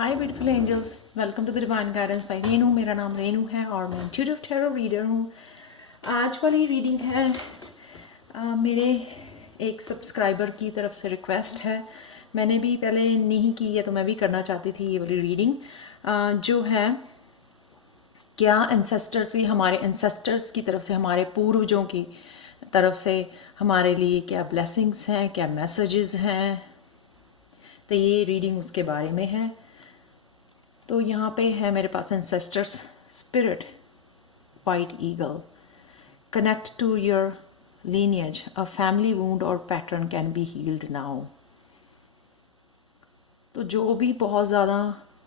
Hi beautiful angels, welcome to the divine guidance by Renu. मेरा नाम रेनू है और मैं इंट्यूटिव टैरो रीडर हूँ। आज वाली रीडिंग है मेरे एक सब्सक्राइबर की तरफ से रिक्वेस्ट है। मैंने भी पहले नहीं की है तो मैं भी करना चाहती थी ये वाली रीडिंग जो है क्या एंसेस्टर्स की, हमारे एंसेस्टर्स की तरफ से, हमारे पूर्वजों की तरफ से हमारे लिए क्या ब्लेसिंग्स हैं, क्या मैसेजेस हैं। तो ये रीडिंग उसके बारे में है। तो यहाँ पे है मेरे पास ancestors spirit white eagle, connect to your lineage, a family wound or pattern can be healed now. तो जो भी बहुत ज़्यादा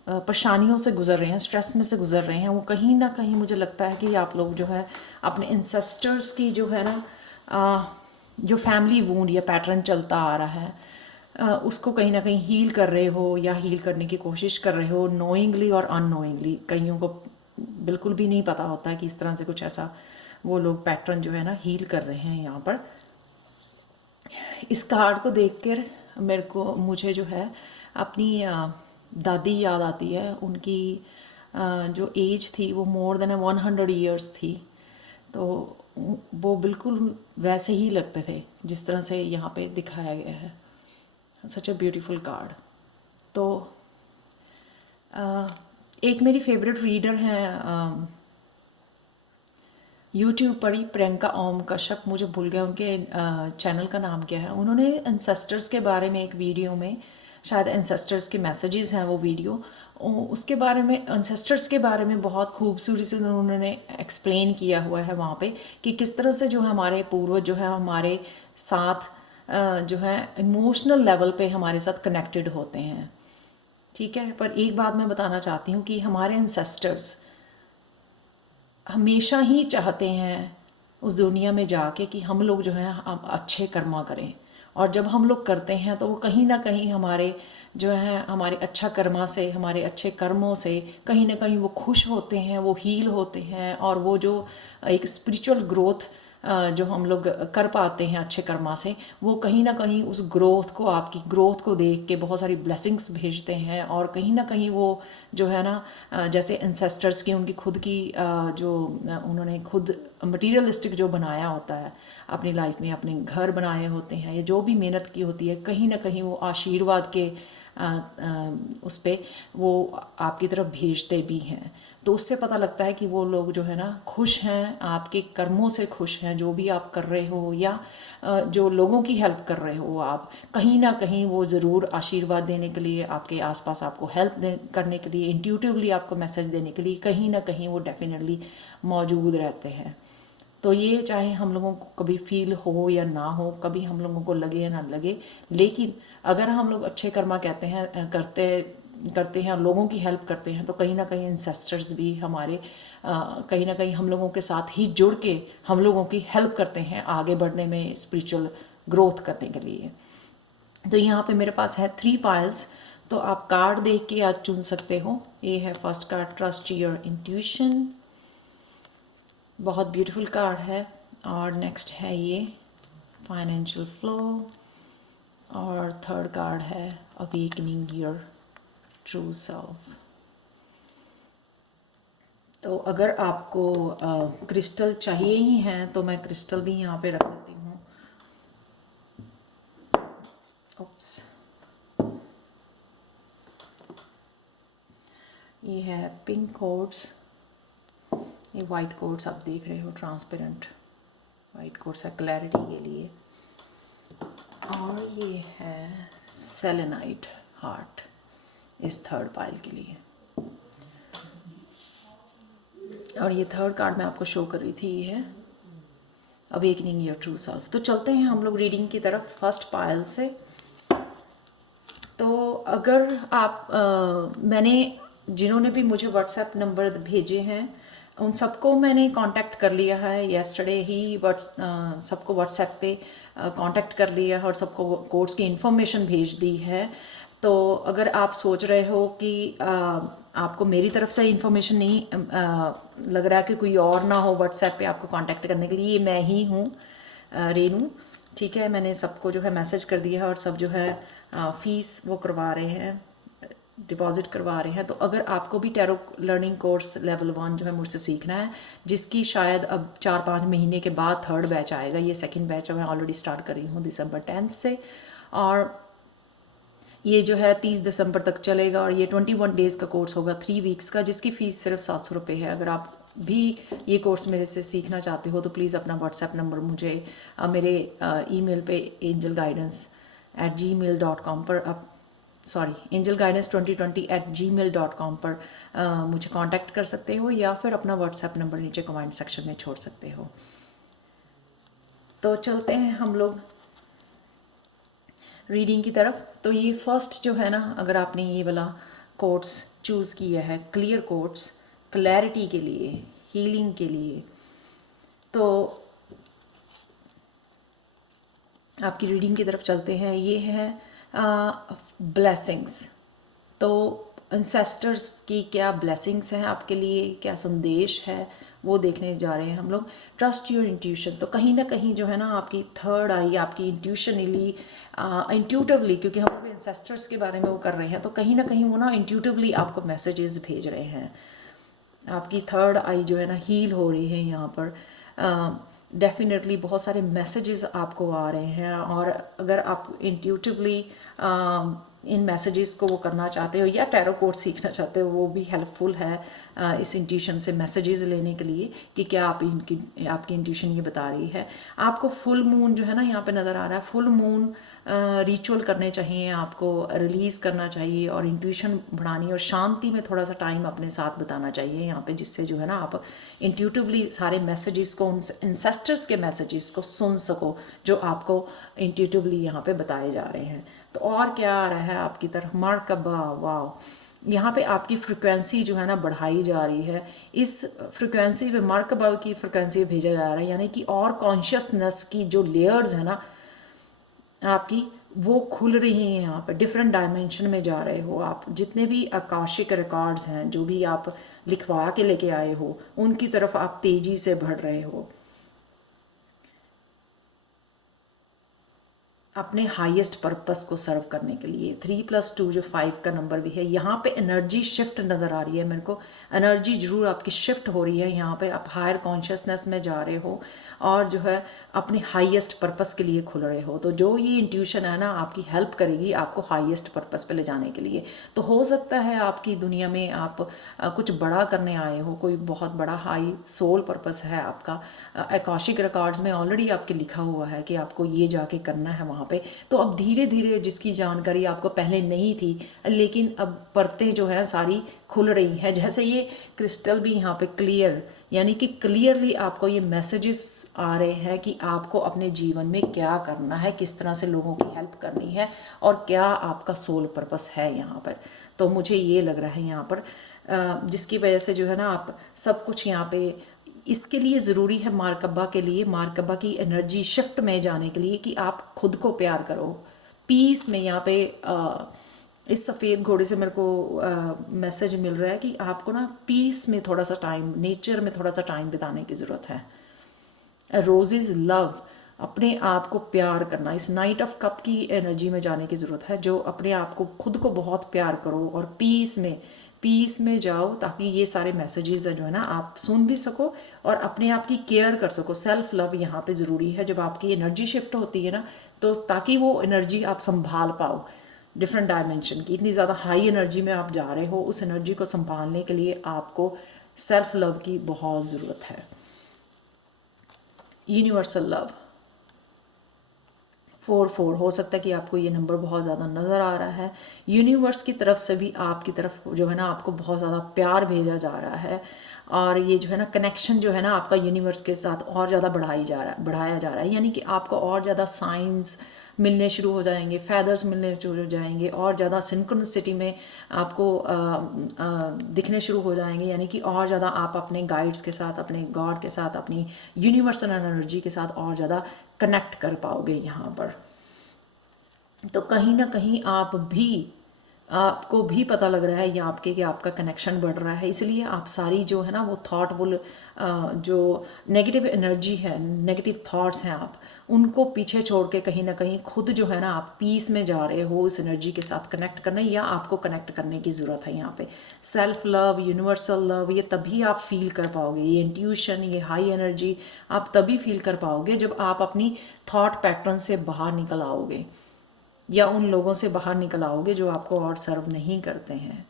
परेशानियों से गुजर रहे हैं, स्ट्रेस में से गुजर रहे हैं, वो कहीं ना कहीं मुझे लगता है कि आप लोग जो है अपने एंसेस्टर्स की जो है ना जो फैमिली वुंड या पैटर्न चलता आ रहा है उसको कहीं ना कहीं हील कर रहे हो या हील करने की कोशिश कर रहे हो, नोइंगली और अननोइंगली। कईयों को बिल्कुल भी नहीं पता होता है कि इस तरह से कुछ ऐसा वो लोग पैटर्न जो है ना हील कर रहे हैं। यहाँ पर इस कार्ड को देखकर मुझे जो है अपनी दादी याद आती है। उनकी जो एज थी वो मोर देन 100 ईयर्स थी। तो वो बिल्कुल वैसे ही लगते थे जिस तरह से यहाँ पे दिखाया गया है। सच अ ब्यूटीफुल कार्ड। तो एक मेरी फेवरेट रीडर हैं यूट्यूब पर ही, प्रियंका ओम कश्यप, मुझे भूल गया उनके चैनल का नाम क्या है। उन्होंने एंसेस्टर्स के बारे में एक वीडियो में, शायद एंसेस्टर्स के मैसेजेस हैं वो वीडियो, उसके बारे में, एंसेस्टर्स के बारे में बहुत खूबसूरती से उन्होंने एक्सप्लेन किया हुआ है वहाँ पे कि किस तरह से जो है हमारे पूर्वज जो है हमारे साथ जो है इमोशनल लेवल पे हमारे साथ कनेक्टेड होते हैं। ठीक है, पर एक बात मैं बताना चाहती हूँ कि हमारे एंसेस्टर्स हमेशा ही चाहते हैं उस दुनिया में जाके कि हम लोग जो है अब अच्छे कर्मा करें, और जब हम लोग करते हैं तो वो कहीं ना कहीं हमारे जो है हमारे अच्छा कर्मा से, हमारे अच्छे कर्मों से कहीं ना कहीं वो खुश होते हैं, वो हील होते हैं। और वो जो एक स्पिरिचुअल ग्रोथ जो हम लोग कर पाते हैं अच्छे कर्मा से, वो कहीं ना कहीं उस ग्रोथ को, आपकी ग्रोथ को देख के बहुत सारी ब्लेसिंग्स भेजते हैं। और कहीं ना कहीं वो जो है ना जैसे एंसेस्टर्स की, उनकी खुद की जो उन्होंने खुद मटीरियलिस्टिक जो बनाया होता है अपनी लाइफ में, अपने घर बनाए होते हैं या जो भी मेहनत की होती है, कहीं ना कहीं वो आशीर्वाद के उस पर वो आपकी तरफ भेजते भी हैं। तो उससे पता लगता है कि वो लोग जो है ना खुश हैं, आपके कर्मों से खुश हैं। जो भी आप कर रहे हो या जो लोगों की हेल्प कर रहे हो आप, कहीं ना कहीं वो ज़रूर आशीर्वाद देने के लिए, आपके आसपास आपको हेल्प करने के लिए, इंट्यूटिवली आपको मैसेज देने के लिए कहीं ना कहीं वो डेफिनेटली मौजूद रहते हैं। तो ये चाहे हम लोगों को कभी फील हो या ना हो, कभी हम लोगों को लगे या ना लगे, लेकिन अगर हम लोग अच्छे कर्मा कहते हैं, करते हैं, लोगों की हेल्प करते हैं, तो कहीं ना कहीं एंसेस्टर्स भी हमारे कहीं ना कहीं हम लोगों के साथ ही जुड़ के हम लोगों की हेल्प करते हैं आगे बढ़ने में, स्पिरिचुअल ग्रोथ करने के लिए। तो यहाँ पे मेरे पास है 3 पाइल्स। तो आप कार्ड देख के आज चुन सकते हो। ये है first card, trust your intuition, बहुत ब्यूटीफुल कार्ड है। और नेक्स्ट है ये फाइनेंशियल फ्लो, और थर्ड कार्ड है अवेकनिंग योर ट्रू सेल्फ। तो अगर आपको क्रिस्टल चाहिए ही हैं तो मैं क्रिस्टल भी यहाँ पे रख देती हूँ। ओप्स, ये है पिंक कोड्स, ये वाइट कोड्स आप देख रहे हो, ट्रांसपेरेंट वाइट कोड्स है क्लैरिटी के लिए। और ये है सेलेनाइट हार्ट इस थर्ड पाइल के लिए। और ये थर्ड कार्ड मैं आपको शो कर रही थी, ये है अवेकनिंग योर ट्रू सेल्फ। तो चलते हैं हम लोग रीडिंग की तरफ फर्स्ट पाइल से। तो अगर आप मैंने जिन्होंने भी मुझे व्हाट्सएप नंबर भेजे हैं उन सबको मैंने कांटेक्ट कर लिया है। येस्टरडे ही सबको व्हाट्सएप पे कांटेक्ट कर लिया है और सबको कोर्स की इन्फॉर्मेशन भेज दी है। तो अगर आप सोच रहे हो कि आपको मेरी तरफ से इन्फॉर्मेशन नहीं लग रहा कि कोई और ना हो व्हाट्सएप पे आपको कांटेक्ट करने के लिए, ये मैं ही हूँ रेनू। ठीक है, मैंने सबको जो है मैसेज कर दिया है और सब जो है फ़ीस वो करवा रहे हैं डिपॉजिट करवा रहे हैं। तो अगर आपको भी टैरो लर्निंग कोर्स लेवल 1 जो है मुझसे सीखना है, जिसकी शायद अब 4-5 महीने के बाद थर्ड बैच आएगा, ये सेकंड बैच मैं ऑलरेडी स्टार्ट कर रही हूँ दिसंबर 10 से, और ये जो है 30 दिसंबर तक चलेगा। और ये 21 डेज़ का कोर्स होगा, 3 वीक्स का, जिसकी फ़ीस सिर्फ 700 रुपये है। अगर आप भी ये कोर्स मेरे से सीखना चाहते हो तो प्लीज़ अपना व्हाट्सएप नंबर मुझे मेरे ईमेल पे angelguidance@gmail.com पर angelguidance2020@gmail.com पर मुझे कांटेक्ट कर सकते हो, या फिर अपना व्हाट्सएप नंबर नीचे कमेंट सेक्शन में छोड़ सकते हो। तो चलते हैं हम लोग रीडिंग की तरफ। तो ये फर्स्ट जो है ना, अगर आपने ये वाला कोट्स चूज़ किया है, क्लियर कोट्स, क्लैरिटी के लिए, हीलिंग के लिए, तो आपकी रीडिंग की तरफ चलते हैं। ये है ब्लेसिंग्स। तो एंसेस्टर्स की क्या ब्लेसिंग्स हैं आपके लिए, क्या संदेश है, वो देखने जा रहे हैं हम लोग। Trust your intuition. तो कहीं ना कहीं जो है ना, आपकी थर्ड आई आपकी इंट्यूटिवली, क्योंकि हम लोग एंसेस्टर्स के बारे में वो कर रहे हैं, तो कहीं ना कहीं वो ना इंट्यूटिवली आपको मैसेजेस भेज रहे हैं। आपकी थर्ड आई जो है ना हील हो रही है यहाँ पर। डेफिनेटली बहुत सारे मैसेजेस आपको आ रहे हैं, और अगर आप इंट्यूटिवली इन मैसेजेस को वो करना चाहते हो, या टैरो कोड सीखना चाहते हो, वो भी हेल्पफुल है इस इंट्यूशन से मैसेजेस लेने के लिए कि क्या आपकी इंट्यूशन ये बता रही है। आपको फुल मून जो है ना यहाँ पे नज़र आ रहा है, फुल मून रिचुअल करने चाहिए, आपको रिलीज़ करना चाहिए, और इंट्यूशन बढ़ानी, और शांति में थोड़ा सा टाइम अपने साथ बिताना चाहिए यहाँ पे, जिससे जो है ना आप इंट्यूटिवली सारे मैसेजेस को, इंसेस्टर्स के मैसेजेस को सुन सको जो आपको इंट्यूटिवली यहाँ पे बताए जा रहे हैं। तो और क्या आ रहा है आपकी तरफ, मरकबा, वाह। यहाँ पे आपकी फ्रिक्वेंसी जो है ना बढ़ाई जा रही है। इस फ्रिक्वेंसी पे मरकबा की फ्रिक्वेंसी भेजा जा रहा है, यानी कि और कॉन्शियसनेस की जो लेयर्स है ना आपकी, वो खुल रही हैं। यहाँ पे डिफरेंट डायमेंशन में जा रहे हो आप। जितने भी आकाशिक रिकॉर्ड्स हैं, जो भी आप लिखवा के लेके आए हो, उनकी तरफ आप तेज़ी से बढ़ रहे हो, अपने हाईएस्ट पर्पस को सर्व करने के लिए। 3+2 जो 5 का नंबर भी है, यहाँ पे एनर्जी शिफ्ट नज़र आ रही है मेरे को। एनर्जी ज़रूर आपकी शिफ्ट हो रही है यहाँ पे, आप हायर कॉन्शियसनेस में जा रहे हो, और जो है अपने हाईएस्ट पर्पस के लिए खुल रहे हो। तो जो ये इंट्यूशन है ना आपकी हेल्प करेगी आपको हाईएस्ट पर्पस पे ले जाने के लिए। तो हो सकता है आपकी दुनिया में आप कुछ बड़ा करने आए हो, कोई बहुत बड़ा हाई सोल पर्पस है आपका। आकाशिक रिकॉर्ड्स में ऑलरेडी आपके लिखा हुआ है कि आपको ये जाके करना है वहाँ पे। तो अब धीरे धीरे जिसकी जानकारी आपको पहले नहीं थी, लेकिन अब परतें जो है सारी खुल रही हैं। जैसे ये क्रिस्टल भी यहाँ पे क्लियर, यानी कि क्लियरली आपको ये मैसेजेस आ रहे हैं कि आपको अपने जीवन में क्या करना है, किस तरह से लोगों की हेल्प करनी है, और क्या आपका सोल पर्पस है यहाँ पर। तो मुझे ये लग रहा है यहाँ पर जिसकी वजह से जो है ना आप सब कुछ यहाँ पे, इसके लिए ज़रूरी है मार्कबा के लिए, मार्कबा की एनर्जी शिफ्ट में जाने के लिए, कि आप खुद को प्यार करो पीस में। यहाँ पे इस सफ़ेद घोड़े से मेरे को मैसेज मिल रहा है कि आपको ना पीस में थोड़ा सा टाइम, नेचर में थोड़ा सा टाइम बिताने की ज़रूरत है। रोजेज लव, अपने आप को प्यार करना, इस नाइट ऑफ कप की एनर्जी में जाने की ज़रूरत है, जो अपने आप को, खुद को बहुत प्यार करो, और पीस में जाओ, ताकि ये सारे मैसेजेस जो है ना आप सुन भी सको और अपने आप की केयर कर सको। सेल्फ लव यहाँ पे ज़रूरी है। जब आपकी एनर्जी शिफ्ट होती है ना, तो ताकि वो एनर्जी आप संभाल पाओ, डिफरेंट डायमेंशन की, इतनी ज़्यादा हाई एनर्जी में आप जा रहे हो, उस एनर्जी को संभालने के लिए आपको सेल्फ लव की बहुत ज़रूरत है। यूनिवर्सल लव 4 हो सकता है कि आपको ये नंबर बहुत ज़्यादा नज़र आ रहा है। यूनिवर्स की तरफ से भी आपकी तरफ जो है ना आपको बहुत ज़्यादा प्यार भेजा जा रहा है, और ये जो है ना कनेक्शन जो है ना आपका यूनिवर्स के साथ और ज़्यादा बढ़ाया जा रहा है। यानी कि आपको और ज़्यादा साइंस मिलने शुरू हो जाएंगे, फैदर्स मिलने शुरू हो जाएंगे, और ज़्यादा सिंक्रोनिसिटी में आपको दिखने शुरू हो जाएंगे। यानी कि और ज़्यादा आप अपने गाइड्स के साथ, अपने गॉड के साथ, अपनी यूनिवर्सल एनर्जी के साथ और ज़्यादा कनेक्ट कर पाओगे यहाँ पर। तो कहीं ना कहीं आप भी आपको भी पता लग रहा है या आपके कि आपका कनेक्शन बढ़ रहा है, इसलिए आप सारी जो है ना वो थॉटफुल जो नेगेटिव एनर्जी है, नेगेटिव थॉट्स हैं, आप उनको पीछे छोड़ के कहीं ना कहीं खुद जो है ना आप पीस में जा रहे हो, उस एनर्जी के साथ कनेक्ट करना, या आपको कनेक्ट करने की ज़रूरत है यहाँ पे। सेल्फ लव, यूनिवर्सल लव, ये तभी आप फील कर पाओगे, ये इंट्यूशन, ये हाई एनर्जी आप तभी फील कर पाओगे जब आप अपनी थॉट पैटर्न से बाहर निकल आओगे, या उन लोगों से बाहर निकल आओगे जो आपको और सर्व नहीं करते हैं।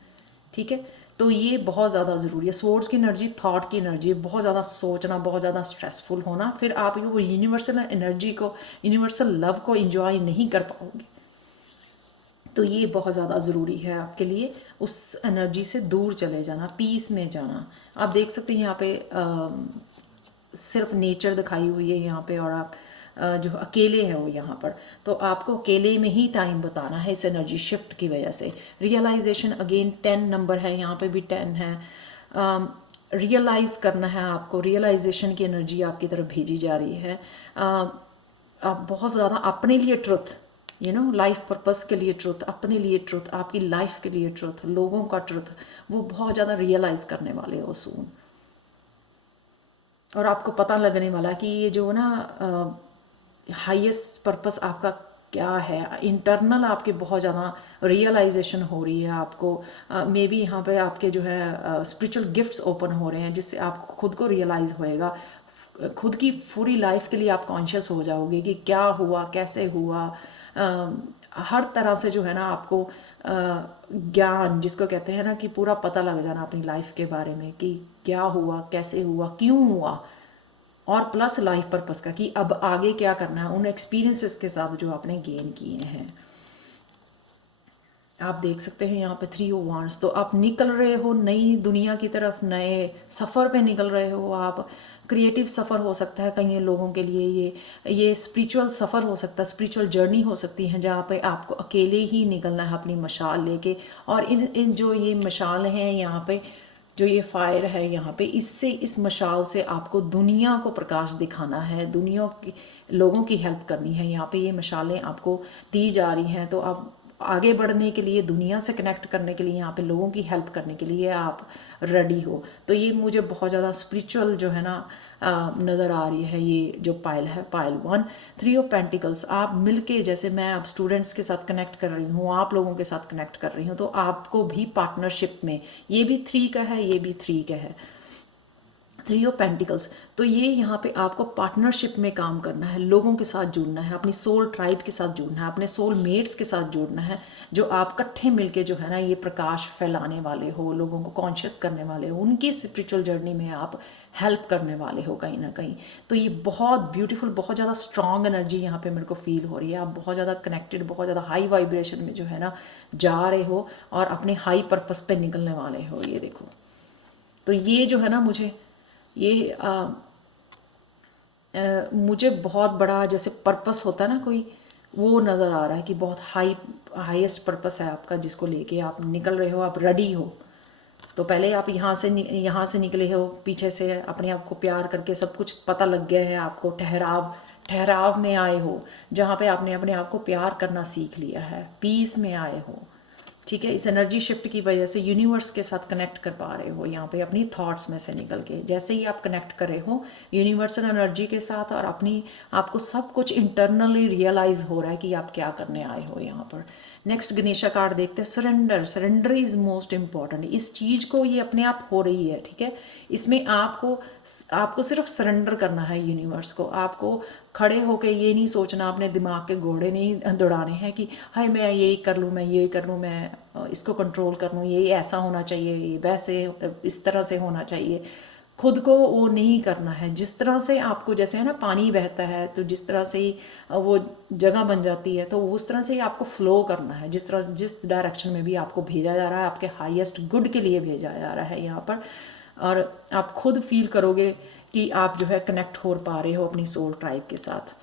ठीक है, तो ये बहुत ज़्यादा ज़रूरी है। सोर्स की एनर्जी, थॉट की एनर्जी, बहुत ज़्यादा सोचना, बहुत ज़्यादा स्ट्रेसफुल होना, फिर आप वो यूनिवर्सल एनर्जी को, यूनिवर्सल लव को इंजॉय नहीं कर पाओगे। तो ये बहुत ज़्यादा ज़रूरी है आपके लिए, उस एनर्जी से दूर चले जाना, पीस में जाना। आप देख सकते हैं यहाँ पे सिर्फ नेचर दिखाई हुई है यहाँ पे, और आप जो अकेले हैं वो यहाँ पर, तो आपको अकेले में ही टाइम बताना है इस एनर्जी शिफ्ट की वजह से। रियलाइजेशन, अगेन 10 नंबर है, यहाँ पे भी 10 है। रियलाइज़ करना है आपको, रियलाइजेशन की एनर्जी आपकी तरफ भेजी जा रही है। आप बहुत ज़्यादा अपने लिए ट्रुथ, लाइफ पर्पस के लिए ट्रुथ, अपने लिए ट्रुथ, आपकी लाइफ के लिए ट्रुथ, लोगों का ट्रुथ, वो बहुत ज़्यादा रियलाइज़ करने वाले हो सून। और आपको पता लगने वाला कि ये जो ना हाईएस्ट पर्पस आपका क्या है, इंटरनल आपके बहुत ज़्यादा रियलाइजेशन हो रही है आपको। मे बी यहाँ पे आपके जो है स्पिरिचुअल गिफ्ट्स ओपन हो रहे हैं, जिससे आपको खुद को रियलाइज़ होएगा, खुद की पूरी लाइफ के लिए आप कॉन्शियस हो जाओगे कि क्या हुआ, कैसे हुआ। हर तरह से जो है ना आपको ज्ञान, जिसको कहते हैं ना कि पूरा पता लग जाना अपनी लाइफ के बारे में कि क्या हुआ, कैसे हुआ, क्यों हुआ, और प्लस लाइफ पर्पस का कि अब आगे क्या करना है उन एक्सपीरियंसेस के साथ जो आपने गेन किए हैं। आप देख सकते हैं यहाँ पे 3 ऑफ वांड्स, तो आप निकल रहे हो नई दुनिया की तरफ, नए सफ़र पे निकल रहे हो आप। क्रिएटिव सफ़र हो सकता है कई लोगों के लिए, ये स्पिरिचुअल सफ़र हो सकता है, स्पिरिचुअल जर्नी हो सकती है, जहाँ पे आपको अकेले ही निकलना है अपनी मशाल लेके। और इन जो ये मशाल हैं यहाँ पे, जो ये फायर है यहाँ पे, इससे, इस मशाल से आपको दुनिया को प्रकाश दिखाना है, दुनिया की लोगों की हेल्प करनी है। यहाँ पे ये मशालें आपको दी जा रही हैं, तो आप आगे बढ़ने के लिए, दुनिया से कनेक्ट करने के लिए, यहाँ पे लोगों की हेल्प करने के लिए आप रेडी हो। तो ये मुझे बहुत ज़्यादा स्पिरिचुअल जो है ना नज़र आ रही है। ये जो पाइल है, पाइल 1, 3 ऑफ पेंटिकल्स, आप मिलके, जैसे मैं अब स्टूडेंट्स के साथ कनेक्ट कर रही हूँ, आप लोगों के साथ कनेक्ट कर रही हूँ, तो आपको भी पार्टनरशिप में, ये भी 3 का है, ये भी 3 का है, 3 ऑफ पेंटिकल्स। तो ये यहाँ पे आपको पार्टनरशिप में काम करना है, लोगों के साथ जुड़ना है, अपनी सोल ट्राइब के साथ जुड़ना है, अपने सोल मेट्स के साथ जुड़ना है, जो आप इकट्ठे मिलके जो है ना ये प्रकाश फैलाने वाले हो, लोगों को कॉन्शियस करने वाले हो, उनकी स्पिरिचुअल जर्नी में आप हेल्प करने वाले हो कहीं ना कहीं। तो ये बहुत ब्यूटीफुल, बहुत ज़्यादा स्ट्रॉन्ग एनर्जी यहाँ पे मेरे को फील हो रही है। आप बहुत ज़्यादा कनेक्टेड, बहुत ज़्यादा हाई वाइब्रेशन में जो है ना जा रहे हो, और अपने हाई पर्पस पे निकलने वाले हो। ये देखो, तो ये जो है ना ये मुझे बहुत बड़ा जैसे पर्पस होता है ना कोई, वो नज़र आ रहा है कि बहुत हाईएस्ट पर्पस है आपका, जिसको लेके आप निकल रहे हो, आप रेडी हो। तो पहले आप यहाँ से निकले हो, पीछे से अपने आप को प्यार करके, सब कुछ पता लग गया है आपको, ठहराव में आए हो, जहाँ पे आपने अपने आप को प्यार करना सीख लिया है, पीस में आए हो। ठीक है, इस एनर्जी शिफ्ट की वजह से यूनिवर्स के साथ कनेक्ट कर पा रहे हो यहाँ पे, अपनी थॉट्स में से निकल के। जैसे ही आप कनेक्ट कर रहे हो यूनिवर्सल एनर्जी के साथ, और आपको सब कुछ इंटरनली रियलाइज हो रहा है कि आप क्या करने आए हो यहाँ पर। नेक्स्ट गणेशा कार्ड देखते हैं, सरेंडर इज़ मोस्ट इम्पॉर्टेंट। इस चीज़ को, ये अपने आप हो रही है, ठीक है, इसमें आपको सिर्फ सरेंडर करना है यूनिवर्स को। आपको खड़े होके ये नहीं सोचना, अपने दिमाग के घोड़े नहीं दौड़ाने हैं कि हाय मैं ये कर लूँ, मैं ये कर लूँ, मैं इसको कंट्रोल कर लूँ, ये ऐसा होना चाहिए, ये वैसे इस तरह से होना चाहिए। खुद को वो नहीं करना है। जिस तरह से आपको, जैसे है ना पानी बहता है, तो जिस तरह से ही वो जगह बन जाती है, तो उस तरह से ही आपको फ्लो करना है, जिस डायरेक्शन में भी आपको भेजा जा रहा है, आपके हाईएस्ट गुड के लिए भेजा जा रहा है यहाँ पर। और आप खुद फील करोगे कि आप जो है कनेक्ट हो पा रहे हो अपनी सोल ट्राइब के साथ।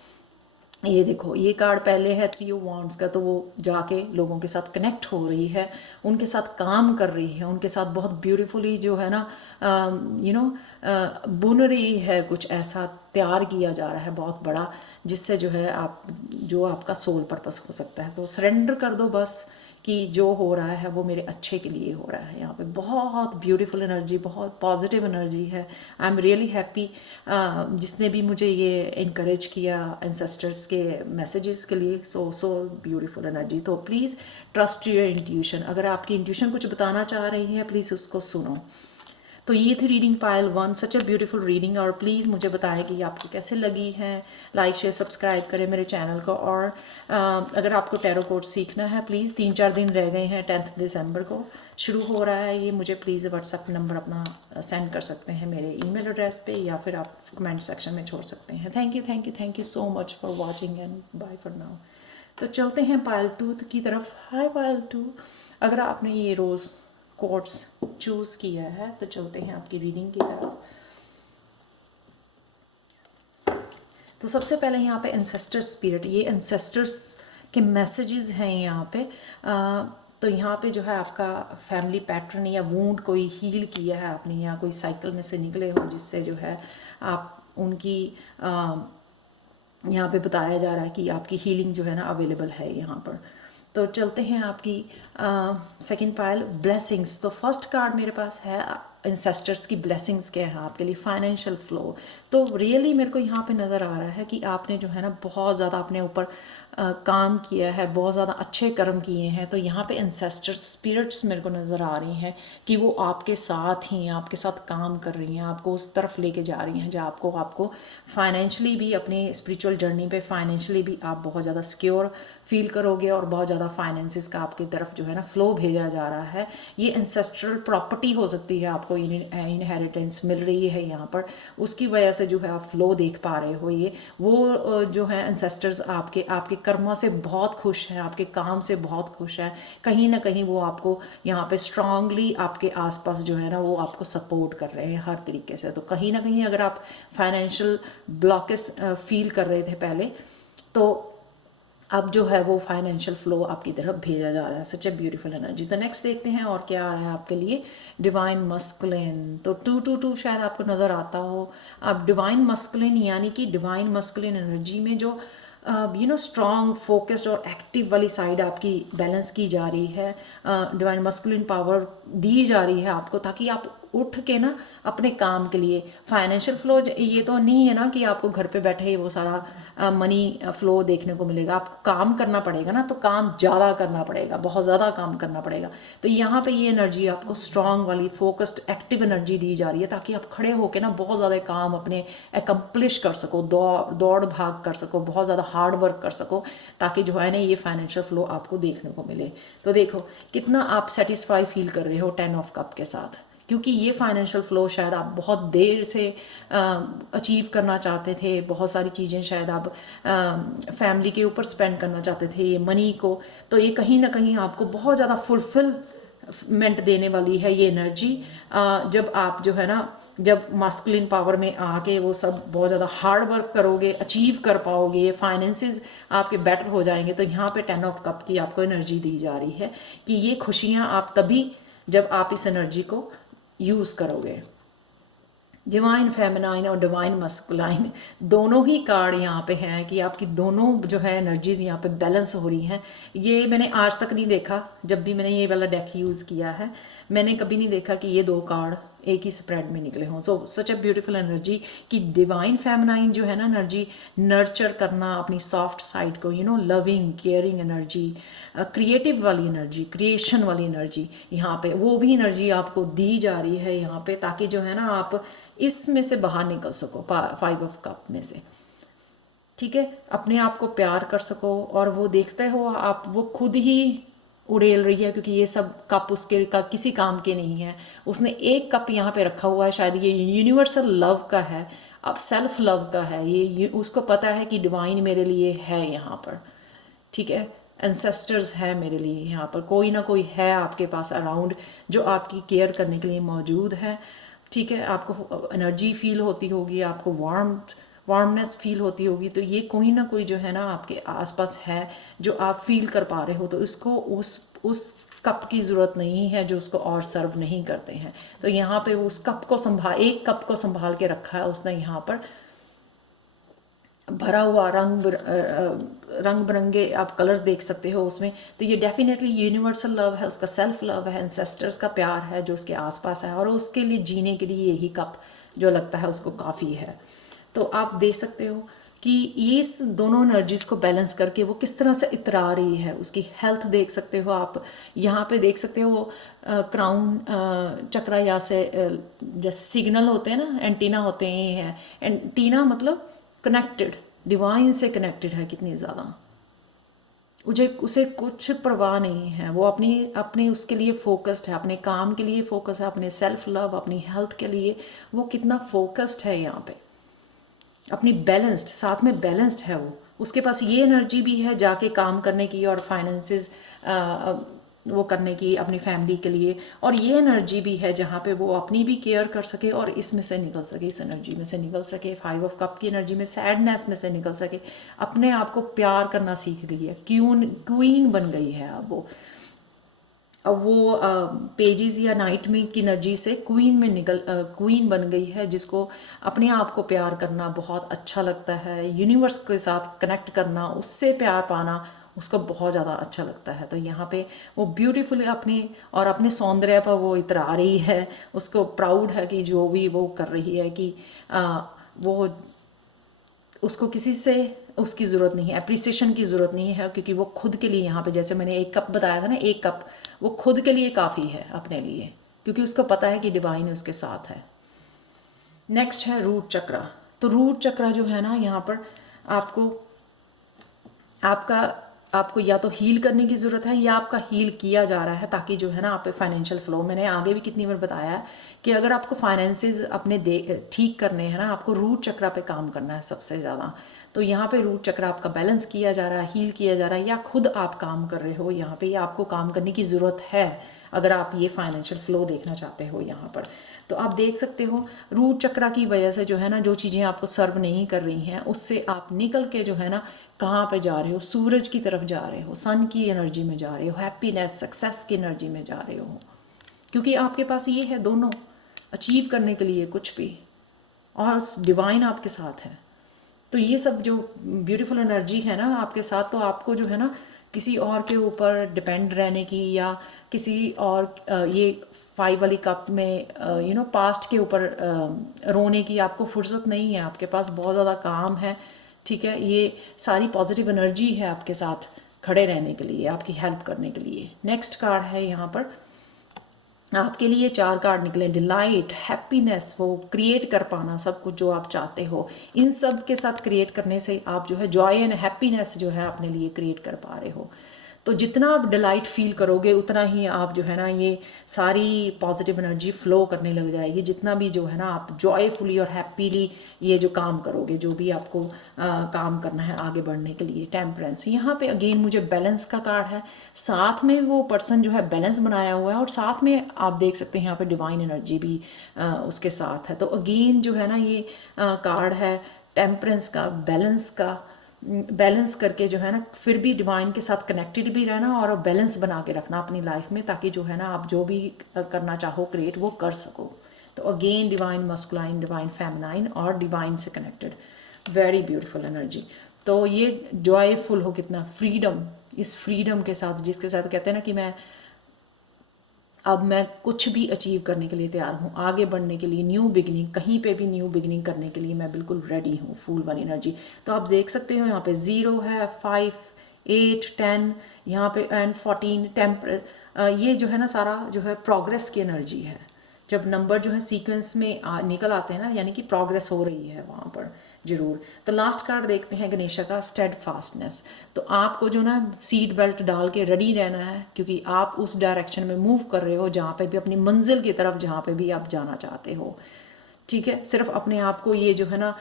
ये देखो, ये कार्ड पहले है 3 ऑफ वांड्स का, तो वो जाके लोगों के साथ कनेक्ट हो रही है, उनके साथ काम कर रही है, उनके साथ बहुत ब्यूटीफुली जो है ना बुन रही है, कुछ ऐसा तैयार किया जा रहा है बहुत बड़ा, जिससे जो है जो आपका सोल पर्पस हो सकता है। तो सरेंडर कर दो बस, कि जो हो रहा है वो मेरे अच्छे के लिए हो रहा है। यहाँ पे बहुत ब्यूटीफुल एनर्जी, बहुत पॉजिटिव एनर्जी है। आई एम रियली हैप्पी जिसने भी मुझे ये इनकरेज किया एंसेस्टर्स के मैसेजेस के लिए। So beautiful energy. तो प्लीज़ ट्रस्ट योर इंट्यूशन। अगर आपकी इंट्यूशन कुछ बताना चाह रही है, प्लीज़ उसको सुनो। तो ये थी reading pile 1, such a beautiful reading. और प्लीज़ मुझे बताएं कि आपको कैसे लगी है। लाइक शेयर सब्सक्राइब करें मेरे चैनल को। और अगर आपको टैरो कोड सीखना है, प्लीज़ 3-4 दिन रह गए हैं, 10 दिसंबर को शुरू हो रहा है ये। मुझे प्लीज़ व्हाट्सएप नंबर अपना सेंड कर सकते हैं मेरे ईमेल एड्रेस पे, या फिर आप कमेंट सेक्शन में छोड़ सकते हैं। Thank you so much for watching and bye for now. तो चलते हैं पाइल 2 की तरफ। हाय पाइल 2, अगर आपने ये रोज़ कोट्स चूज़ किया है तो चलते हैं आपकी रीडिंग की तरफ। तो सबसे पहले यहाँ पे एंसेस्टर स्पिरिट, ये एंसेस्टर्स के मैसेजेस हैं यहाँ पे। तो यहाँ पे जो है आपका फैमिली पैटर्न या वूंड कोई हील किया है आपने, या कोई साइकिल में से निकले हो जिससे जो है आप उनकी यहाँ पे बताया जा रहा है कि आपकी हीलिंग जो है ना अवेलेबल है यहाँ पर। तो चलते हैं आपकी सेकंड पाइल ब्लेसिंग्स। तो फर्स्ट कार्ड मेरे पास है इंसेस्टर्स की ब्लेसिंग्स क्या है आपके लिए, फाइनेंशियल फ्लो। तो रियली मेरे को यहाँ पे नज़र आ रहा है कि आपने जो है ना बहुत ज़्यादा अपने ऊपर काम किया है, बहुत ज़्यादा अच्छे कर्म किए हैं। तो यहाँ पे इंसेस्टर स्पिरिट्स मेरे को नज़र आ रही हैं कि वो आपके साथ ही आपके साथ काम कर रही हैं, आपको उस तरफ लेके जा रही हैं जो आपको फाइनेंशियली भी, अपनी स्पिरिचुअल जर्नी पे फाइनेंशियली भी आप बहुत ज़्यादा सिक्योर फील करोगे, और बहुत ज़्यादा फाइनेंसिस का आपकी तरफ जो है ना फ्लो भेजा जा रहा है। ये एंसेस्ट्रल प्रॉपर्टी हो सकती है, आपको इनहेरिटेंस मिल रही है यहाँ पर, उसकी वजह से जो है आप फ्लो देख पा रहे हो। ये वो जो है एंसेस्टर्स आपके कर्मा से बहुत खुश हैं, आपके काम से बहुत खुश हैं। कहीं ना कहीं वो आपको यहाँ पे स्ट्रांगली आपके आसपास जो है ना वो आपको सपोर्ट कर रहे हैं हर तरीके से। तो कहीं ना कहीं अगर आप फाइनेंशियल ब्लॉकेज फील कर रहे थे पहले, तो अब जो है वो फाइनेंशियल फ्लो आपकी तरफ भेजा जा रहा है। सच ए ब्यूटीफुल एनर्जी। तो नेक्स्ट देखते हैं और क्या आ रहा है आपके लिए। डिवाइन मस्कुलिन, तो 222 शायद आपको नज़र आता हो। अब डिवाइन मस्कुलिन यानी कि डिवाइन मस्कुलिन एनर्जी में जो स्ट्रॉन्ग फोकस्ड और एक्टिव वाली साइड आपकी बैलेंस की जा रही है। डिवाइन मस्कुलिन पावर दी जा रही है आपको, ताकि आप उठ के ना अपने काम के लिए फाइनेंशियल फ्लो, ये तो नहीं है ना कि आपको घर पे बैठे ही वो सारा मनी फ्लो देखने को मिलेगा। आपको काम करना पड़ेगा ना, तो काम ज़्यादा करना पड़ेगा, बहुत ज़्यादा काम करना पड़ेगा। तो यहाँ पे ये एनर्जी आपको स्ट्रॉन्ग वाली फोकस्ड एक्टिव एनर्जी दी जा रही है, ताकि आप खड़े होकर ना बहुत ज़्यादा काम अपने एकम्प्लिश कर सको, दौड़ भाग कर सको, बहुत ज़्यादा हार्ड वर्क कर सको, ताकि जो है ना ये फाइनेंशियल फ्लो आपको देखने को मिले। तो देखो कितना आप सेटिस्फाई फील कर रहे हो 10 ऑफ कप के साथ, क्योंकि ये फाइनेंशियल फ्लो शायद आप बहुत देर से अचीव करना चाहते थे। बहुत सारी चीज़ें शायद आप फैमिली के ऊपर स्पेंड करना चाहते थे ये मनी को। तो ये कहीं ना कहीं आपको बहुत ज़्यादा फुलफिलमेंट देने वाली है ये एनर्जी। जब आप जो है ना, जब मास्कुलिन पावर में आके वो सब बहुत ज़्यादा हार्ड वर्क करोगे, अचीव कर पाओगे, फाइनेंसेस आपके बेटर हो जाएंगे। तो यहाँ पे 10 ऑफ कप की आपको एनर्जी दी जा रही है कि ये खुशियाँ आप तभी जब आप इस एनर्जी को यूज़ करोगे। डिवाइन फेमिनाइन और डिवाइन मस्कुलाइन दोनों ही कार्ड यहाँ पे हैं कि आपकी दोनों जो है एनर्जीज यहाँ पे बैलेंस हो रही हैं। ये मैंने आज तक नहीं देखा, जब भी मैंने ये वाला डेक यूज़ किया है मैंने कभी नहीं देखा कि ये दो कार्ड एक ही स्प्रेड में निकले हों। सो सच ए ब्यूटीफुल एनर्जी कि डिवाइन फेमिनाइन जो है ना एनर्जी, नर्चर करना अपनी सॉफ्ट साइड को, लविंग केयरिंग एनर्जी, क्रिएटिव वाली एनर्जी, क्रिएशन वाली एनर्जी, यहाँ पे वो भी एनर्जी आपको दी जा रही है यहाँ पे, ताकि जो है ना आप इसमें से बाहर निकल सको 5 ऑफ कप में से। ठीक है, अपने आप को प्यार कर सको, और वो देखते हो आप वो खुद ही उड़ेल रही है, क्योंकि ये सब कप उसके का किसी काम के नहीं है। उसने एक कप यहाँ पे रखा हुआ है, शायद ये यूनिवर्सल लव का है, अब सेल्फ लव का है ये उसको पता है कि डिवाइन मेरे लिए है यहाँ पर। ठीक है, एंसेस्टर्स है मेरे लिए यहाँ पर, कोई ना कोई है आपके पास अराउंड जो आपकी केयर करने के लिए मौजूद है। ठीक है, आपको एनर्जी फील होती होगी, आपको वार्मनेस फील होती होगी। तो ये कोई ना कोई जो है ना आपके आसपास है जो आप फील कर पा रहे हो। तो इसको उस कप की ज़रूरत नहीं है जो उसको और सर्व नहीं करते हैं। तो यहाँ पे उस कप को एक कप को संभाल के रखा है उसने यहाँ पर, भरा हुआ रंग बिरंगे आप कलर्स देख सकते हो उसमें। तो ये डेफिनेटली यूनिवर्सल लव है, उसका सेल्फ लव है, एंसेस्टर्स का प्यार है जो उसके आसपास है, और उसके लिए जीने के लिए यही कप जो लगता है उसको काफ़ी है। तो आप देख सकते हो कि ये इस दोनों एनर्जीज को बैलेंस करके वो किस तरह से इतरा रही है। उसकी हेल्थ देख सकते हो आप, यहाँ पे देख सकते हो क्राउन चक्रा, या से जैसे सिग्नल होते हैं ना, एंटीना होते हैं, ये है एंटीना, मतलब कनेक्टेड, डिवाइन से कनेक्टेड है कितनी ज़्यादा। उसे कुछ परवाह नहीं है, वो अपनी अपनी उसके लिए फोकस्ड है, अपने काम के लिए फोकस है, अपने सेल्फ लव, अपनी हेल्थ के लिए वो कितना फोकस्ड है यहाँ पे, अपनी बैलेंस्ड, साथ में बैलेंस्ड है वो। उसके पास ये एनर्जी भी है जाके काम करने की और फाइनेंसेस वो करने की अपनी फैमिली के लिए, और ये एनर्जी भी है जहाँ पे वो अपनी भी केयर कर सके और इसमें से निकल सके, इस एनर्जी में से निकल सके, 5 ऑफ कप की एनर्जी में, सैडनेस में से निकल सके, अपने आप को प्यार करना सीख गई है, क्वीन बन गई है अब वो पेजेस या नाइट में की एनर्जी से क्वीन बन गई है, जिसको अपने आप को प्यार करना बहुत अच्छा लगता है, यूनिवर्स के साथ कनेक्ट करना, उससे प्यार पाना उसको बहुत ज़्यादा अच्छा लगता है। तो यहाँ पे वो ब्यूटीफुली अपने सौंदर्य पर वो इतरा रही है, उसको प्राउड है कि जो भी वो कर रही है, कि वो उसको किसी से उसकी ज़रूरत नहीं है, अप्रिसिएशन की ज़रूरत नहीं है, क्योंकि वो खुद के लिए यहाँ पे, जैसे मैंने एक कप बताया था ना, एक कप वो खुद के लिए काफ़ी है अपने लिए, क्योंकि उसको पता है कि डिवाइन उसके साथ है। नेक्स्ट है रूट चक्रा। तो रूट चक्रा जो है ना, यहाँ पर आपको या तो हील करने की ज़रूरत है, या आपका हील किया जा रहा है, ताकि जो है ना आप फाइनेंशियल फ्लो, मैंने आगे भी कितनी बार बताया है कि अगर आपको फाइनेंसेस अपने ठीक करने हैं ना, आपको रूट चक्रा पे काम करना है सबसे ज़्यादा। तो यहाँ पे रूट चक्रा आपका बैलेंस किया जा रहा है, हील किया जा रहा है, या खुद आप काम कर रहे हो यहाँ पे, या आपको काम करने की ज़रूरत है अगर आप ये फाइनेंशियल फ्लो देखना चाहते हो यहाँ पर। तो आप देख सकते हो रूट चक्रा की वजह से जो है ना, जो चीज़ें आपको सर्व नहीं कर रही हैं उससे आप निकल के जो है ना कहाँ पे जा रहे हो, सूरज की तरफ जा रहे हो, सन की एनर्जी में जा रहे हो, हैप्पीनेस सक्सेस की एनर्जी में जा रहे हो, क्योंकि आपके पास ये है दोनों अचीव करने के लिए कुछ भी, और डिवाइन आपके साथ है। तो ये सब जो ब्यूटीफुल एनर्जी है ना आपके साथ, तो आपको जो है ना किसी और के ऊपर डिपेंड रहने की, या किसी और ये 5 वाली कप में पास्ट के ऊपर रोने की आपको फुर्सत नहीं है। आपके पास बहुत ज़्यादा काम है, ठीक है। ये सारी पॉजिटिव एनर्जी है आपके साथ खड़े रहने के लिए, आपकी हेल्प करने के लिए। नेक्स्ट कार्ड है यहाँ पर आपके लिए 4 कार्ड निकले, डिलाइट, हैप्पीनेस, वो क्रिएट कर पाना सब कुछ जो आप चाहते हो, इन सब के साथ क्रिएट करने से आप जो है जॉय एंड हैप्पीनेस जो है अपने लिए क्रिएट कर पा रहे हो। तो जितना आप डिलाइट फील करोगे उतना ही आप जो है ना ये सारी पॉजिटिव एनर्जी फ्लो करने लग जाएगी। जितना भी जो है ना आप जॉयफुली और हैप्पीली ये जो काम करोगे, जो भी आपको काम करना है आगे बढ़ने के लिए। टेम्परेंस, यहाँ पे अगेन मुझे बैलेंस का कार्ड है, साथ में वो पर्सन जो है बैलेंस बनाया हुआ है, और साथ में आप देख सकते हैं यहाँ पे डिवाइन एनर्जी भी उसके साथ है। तो अगेन जो है ना ये कार्ड है टेम्परेंस का, बैलेंस का, बैलेंस करके जो है ना फिर भी डिवाइन के साथ कनेक्टेड भी रहना और बैलेंस बना के रखना अपनी लाइफ में, ताकि जो है ना आप जो भी करना चाहो क्रिएट वो कर सको। तो again divine masculine, divine feminine और डिवाइन से कनेक्टेड, वेरी ब्यूटीफुल एनर्जी। तो ये जॉयफुल हो कितना, फ्रीडम, इस फ्रीडम के साथ जिसके साथ कहते हैं ना कि अब मैं कुछ भी अचीव करने के लिए तैयार हूँ, आगे बढ़ने के लिए, न्यू बिगनिंग, कहीं पे भी न्यू बिगनिंग करने के लिए मैं बिल्कुल रेडी हूँ, फूल वाली एनर्जी। तो आप देख सकते हो यहाँ पे 0 है, 5, 8, 10 यहाँ पे एंड 14 टेम्परेंस, ये जो है ना सारा जो है प्रोग्रेस की एनर्जी है। जब नंबर जो है सीक्वेंस में निकल आते हैं ना, यानी कि प्रोग्रेस हो रही है वहाँ पर जरूर। तो लास्ट कार्ड देखते हैं गणेशा का, स्टेड फास्टनेस। तो आपको जो ना सीट बेल्ट डाल के रेडी रहना है, क्योंकि आप उस डायरेक्शन में मूव कर रहे हो जहाँ पे भी, अपनी मंजिल की तरफ जहाँ पे भी आप जाना चाहते हो, ठीक है। सिर्फ अपने आप को ये जो है ना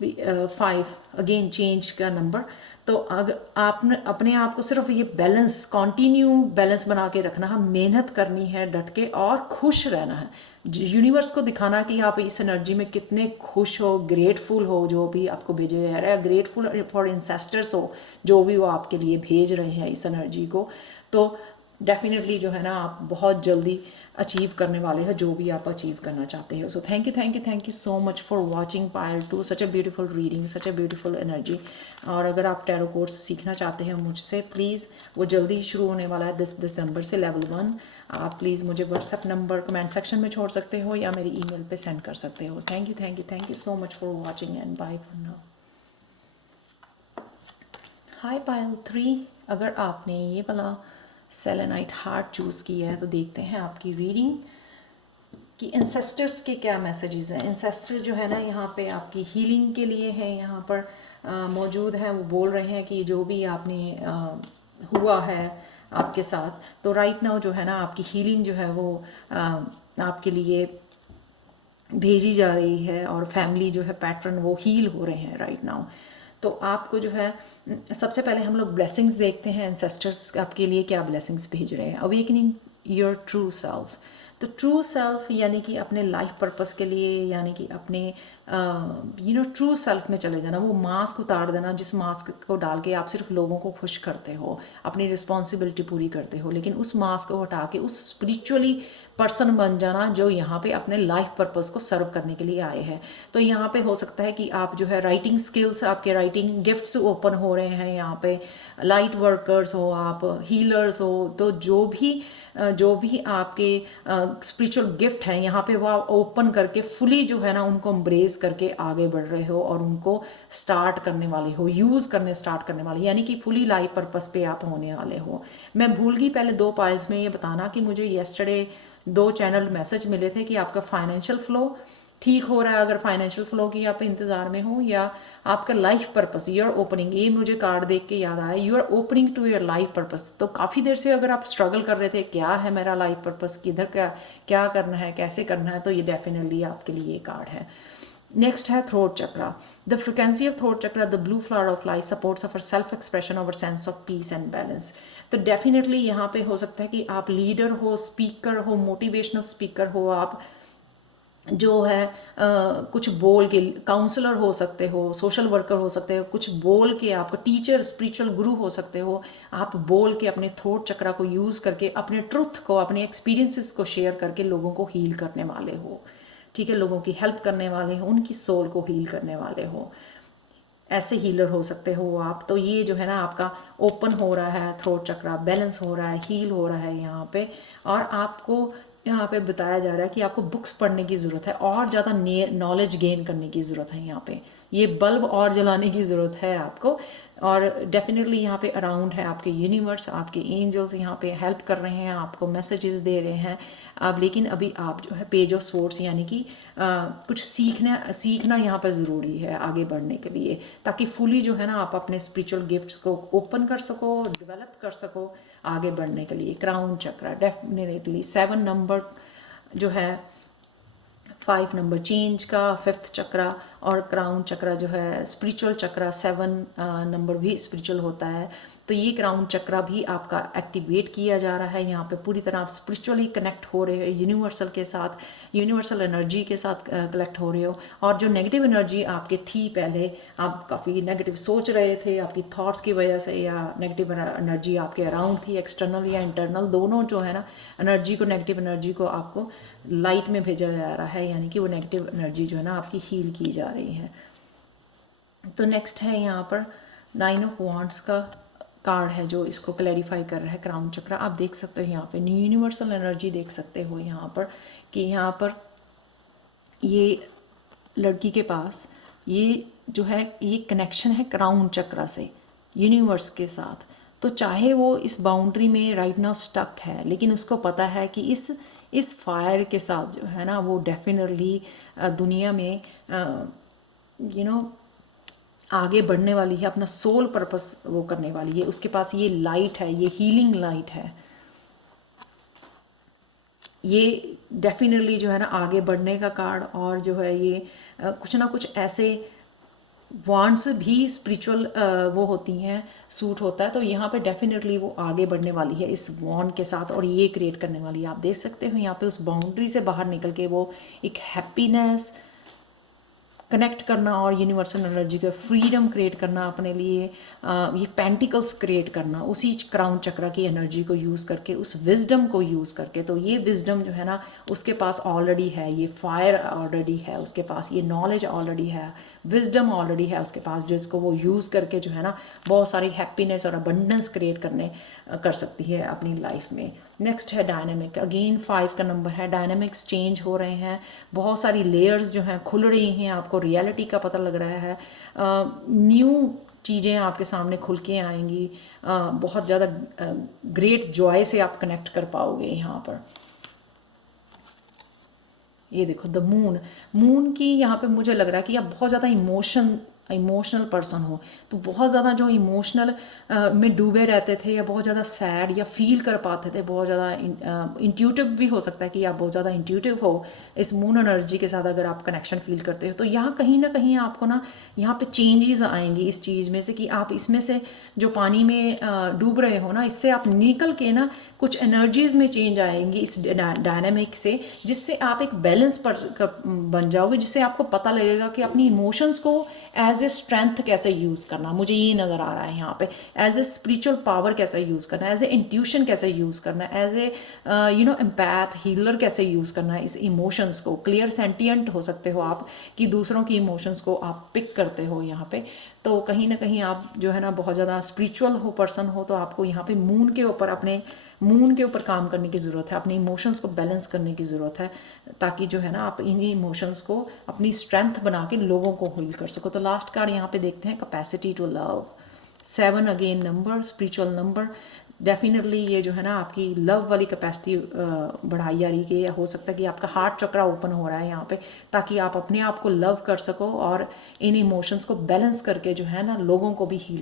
5 अगेन चेंज का नंबर, तो अगर आपने अपने आप को सिर्फ ये बैलेंस, कॉन्टीन्यू बैलेंस बना के रखना है, मेहनत करनी है डट के, और खुश रहना है, यूनिवर्स को दिखाना कि आप इस एनर्जी में कितने खुश हो, ग्रेटफुल हो जो भी आपको भेजे जा रहा है, ग्रेटफुल फॉर इंसेस्टर्स हो जो भी वो आपके लिए भेज रहे हैं इस एनर्जी को। तो डेफिनेटली जो है ना आप बहुत जल्दी अचीव करने वाले हो जो भी आप अचीव करना चाहते हो। So thank you so much for watching Payal 2, such a beautiful reading, such a beautiful energy. और अगर आप टैरो कोर्स सीखना चाहते हैं मुझसे, प्लीज़ वो जल्दी शुरू होने वाला है 10 दिसंबर से, लेवल 1। आप प्लीज़ मुझे व्हाट्सएप नंबर कमेंट सेक्शन में छोड़ सकते हो या मेरी ईमेल पे सेंड कर सकते हो। Thank you so much for watching and bye for now. Hi Payal 3, अगर आपने ये वाला सेलेनाइट हार्ट चूज़ किया है तो देखते हैं आपकी रीडिंग कि एंसेस्टर्स के क्या मैसेजेस हैं। एंसेस्टर जो है ना यहाँ पे आपकी हीलिंग के लिए है, यहाँ पर मौजूद हैं। वो बोल रहे हैं कि जो भी आपने हुआ है आपके साथ, तो राइट नाउ जो है ना आपकी हीलिंग जो है वो आपके लिए भेजी जा रही है, और फैमिली जो है पैटर्न वो हील हो रहे हैं राइट नाउ। तो आपको जो है सबसे पहले हम लोग ब्लेसिंग्स देखते हैं, एंसेस्टर्स आपके लिए क्या ब्लेसिंग्स भेज रहे हैं। Awakening your true self. तो ट्रू सेल्फ यानी कि अपने लाइफ पर्पस के लिए, यानी कि अपने ट्रू सेल्फ में चले जाना, वो मास्क उतार देना जिस मास्क को डाल के आप सिर्फ लोगों को खुश करते हो, अपनी रिस्पॉन्सिबिलिटी पूरी करते हो, लेकिन उस मास्क को हटा के उस स्पिरिचुअली पर्सन बन जाना जो यहाँ पे अपने लाइफ पर्पस को सर्व करने के लिए आए हैं। तो यहाँ पे हो सकता है कि आप जो है राइटिंग स्किल्स, आपके राइटिंग गिफ्ट्स ओपन हो रहे हैं, यहाँ पे लाइट वर्कर्स हो, आप हीलर्स हो, तो जो भी आपके स्पिरिचुअल गिफ्ट हैं यहाँ पे वो आप ओपन करके फुली जो है ना उनको एम्ब्रेस करके आगे बढ़ रहे हो, और उनको स्टार्ट करने वाले हो, यूज़ करने स्टार्ट करने वाले, यानी कि फुली लाइफ पर्पस पे आप होने वाले हो। मैं भूल गई पहले 2 पाइल्स में ये बताना कि मुझे येस्टरडे 2 चैनल मैसेज मिले थे कि आपका फाइनेंशियल फ्लो ठीक हो रहा है। अगर फाइनेंशियल फ्लो की आप इंतज़ार में हो, या आपका life purpose, you are opening, ये मुझे कार्ड देख के याद आया, you are opening to your life purpose. तो काफ़ी देर से अगर आप स्ट्रगल कर रहे थे क्या है मेरा लाइफ पर्पस, किधर क्या करना है, कैसे करना है, तो ये डेफिनेटली आपके लिए ये कार्ड है। नेक्स्ट है throat chakra. The frequency of throat chakra, the blue flower of life, supports our self expression, our sense of peace and balance. तो डेफिनेटली यहाँ पे हो सकता है कि आप लीडर हो, स्पीकर हो, मोटिवेशनल स्पीकर हो, आप जो है कुछ बोल के काउंसलर हो सकते हो, सोशल वर्कर हो सकते हो, कुछ बोल के आपको टीचर, स्पिरिचुअल गुरु हो सकते हो। आप बोल के अपने थ्रोट चक्रा को यूज़ करके अपने ट्रुथ को, अपने एक्सपीरियंसेस को शेयर करके लोगों को हील करने वाले हो, ठीक है, लोगों की हेल्प करने वाले हो, उनकी सोल को हील करने वाले हो, ऐसे हीलर हो सकते हो आप। तो ये जो है ना आपका ओपन हो रहा है थ्रोट चक्रा, बैलेंस हो रहा है, हील हो रहा है यहाँ पे। और आपको यहाँ पे बताया जा रहा है कि आपको बुक्स पढ़ने की ज़रूरत है, और ज़्यादा नॉलेज गेन करने की ज़रूरत है यहाँ पे, ये बल्ब और जलाने की ज़रूरत है आपको। और डेफिनेटली यहाँ पे अराउंड है आपके यूनिवर्स, आपके एंजल्स यहाँ पे हेल्प कर रहे हैं, आपको मैसेजेस दे रहे हैं। अब लेकिन अभी आप जो है पेज ऑफ स्वॉर्ड्स, यानी कि कुछ सीखना यहाँ पर ज़रूरी है आगे बढ़ने के लिए, ताकि फुली जो है ना आप अपने स्पिरिचुअल गिफ्ट्स को ओपन कर सको, डेवलप कर सको आगे बढ़ने के लिए। क्राउन चक्रा डेफिनेटली 7 नंबर जो है, 5 नंबर चेंज का 5th चक्रा, और क्राउन चक्रा जो है स्पिरिचुअल चक्रा, 7 नंबर भी स्पिरिचुअल होता है। तो ये क्राउन चक्रा भी आपका एक्टिवेट किया जा रहा है यहाँ पे, पूरी तरह आप स्पिरिचुअली कनेक्ट हो रहे हो यूनिवर्सल के साथ, यूनिवर्सल एनर्जी के साथ कनेक्ट हो रहे हो। और जो नेगेटिव एनर्जी आपके थी पहले, आप काफ़ी नेगेटिव सोच रहे थे आपकी थॉट्स की वजह से, या नेगेटिव एनर्जी आपके अराउंड थी, एक्सटर्नल या इंटरनल दोनों जो है ना एनर्जी को, नेगेटिव एनर्जी को आपको लाइट में भेजा जा रहा है, यानी कि वो नेगेटिव एनर्जी जो है ना आपकी हील की जा रही है। तो नेक्स्ट है यहाँ पर 9 ऑफ वांड्स का कार्ड है जो इसको क्लैरिफाई कर रहा है क्राउन चक्रा। आप देख सकते हो यहाँ पे यूनिवर्सल एनर्जी देख सकते हो यहाँ पर, कि यहाँ पर ये लड़की के पास ये जो है ये कनेक्शन है क्राउन चक्रा से यूनिवर्स के साथ। तो चाहे वो इस बाउंड्री में राइट नाउ स्टक है, लेकिन उसको पता है कि इस फायर के साथ जो है ना वो डेफिनेटली दुनिया में आगे बढ़ने वाली है, अपना सोल पर्पस वो करने वाली है। उसके पास ये लाइट है, ये हीलिंग लाइट है, ये डेफिनेटली जो है ना आगे बढ़ने का कार्ड। और जो है ये कुछ ना कुछ ऐसे वांड्स भी स्पिरिचुअल वो होती हैं, सूट होता है। तो यहाँ पे डेफिनेटली वो आगे बढ़ने वाली है इस वांड के साथ, और ये क्रिएट करने वाली है। आप देख सकते हो यहाँ पे उस बाउंड्री से बाहर निकल के वो एक हैप्पीनेस, कनेक्ट करना और यूनिवर्सल एनर्जी का फ्रीडम क्रिएट करना अपने लिए, ये पेंटिकल्स क्रिएट करना उसी क्राउन चक्र की एनर्जी को यूज़ करके, उस विजडम को यूज़ करके। तो ये विजडम जो है ना उसके पास ऑलरेडी है, ये फायर ऑलरेडी है उसके पास, ये नॉलेज ऑलरेडी है, विजडम ऑलरेडी है उसके पास, जिसको वो यूज़ करके जो है ना बहुत सारी हैप्पीनेस और अबंडेंस क्रिएट करने कर सकती है अपनी लाइफ में। नेक्स्ट है डायनामिक, अगेन 5 का नंबर है। डायनामिक्स चेंज हो रहे हैं, बहुत सारी लेयर्स जो हैं खुल रही हैं, आपको रियलिटी का पता लग रहा है, न्यू चीज़ें आपके सामने खुल के आएंगी, बहुत ज़्यादा ग्रेट जॉय से आप कनेक्ट कर पाओगे यहाँ पर। ये देखो द मून, मून की यहाँ पे मुझे लग रहा है कि आप बहुत ज़्यादा इमोशनल पर्सन हो, तो बहुत ज़्यादा जो इमोशनल में डूबे रहते थे या बहुत ज़्यादा सैड या फील कर पाते थे, बहुत ज़्यादा इंट्यूटिव भी हो सकता है कि आप बहुत ज़्यादा इंट्यूटिव हो इस मून एनर्जी के साथ अगर आप कनेक्शन फील करते हो। तो यहाँ कहीं ना कहीं आपको ना यहाँ पे चेंजेस आएंगी इस चीज़ में से कि आप इसमें से जो पानी में डूब रहे हो ना, इससे आप निकल के ना कुछ एनर्जीज में चेंज आएंगी इस डायनामिक से, जिससे आप एक बैलेंस पर बन जाओगे, जिससे आपको पता लगेगा कि अपनी इमोशंस को एज ए स्ट्रेंथ कैसे यूज़ करना, मुझे ये नज़र आ रहा है यहाँ पे, एज ए स्पिरिचुअल पावर कैसे यूज़ करना, एज ए इंट्यूशन कैसे यूज़ करना, एज ए एम्पैथ हीलर कैसे यूज़ करना है इस इमोशंस को। क्लियर सेंटिएंट हो सकते हो आप कि दूसरों की इमोशंस को आप पिक करते हो यहाँ पे। तो कहीं ना कहीं आप जो है ना बहुत ज़्यादा स्पिरिचुअल हो पर्सन हो, तो आपको यहाँ पे मून के ऊपर अपने मून के ऊपर काम करने की ज़रूरत है, अपने इमोशंस को बैलेंस करने की ज़रूरत है, ताकि जो है ना आप इन इमोशंस को अपनी स्ट्रेंथ बना के लोगों को हील कर सको। तो लास्ट कार्ड यहाँ पे देखते हैं, capacity to love. 7 again number, spiritual number. Definitely ये जो है ना आपकी लव वाली कैपेसिटी बढ़ाई जा रही है, हो सकता है कि आपका हार्ट चक्रा ओपन हो रहा है यहाँ पे, ताकि आप अपने आप को लव कर सको और इन इमोशंस को बैलेंस करके जो है ना लोगों को भी हील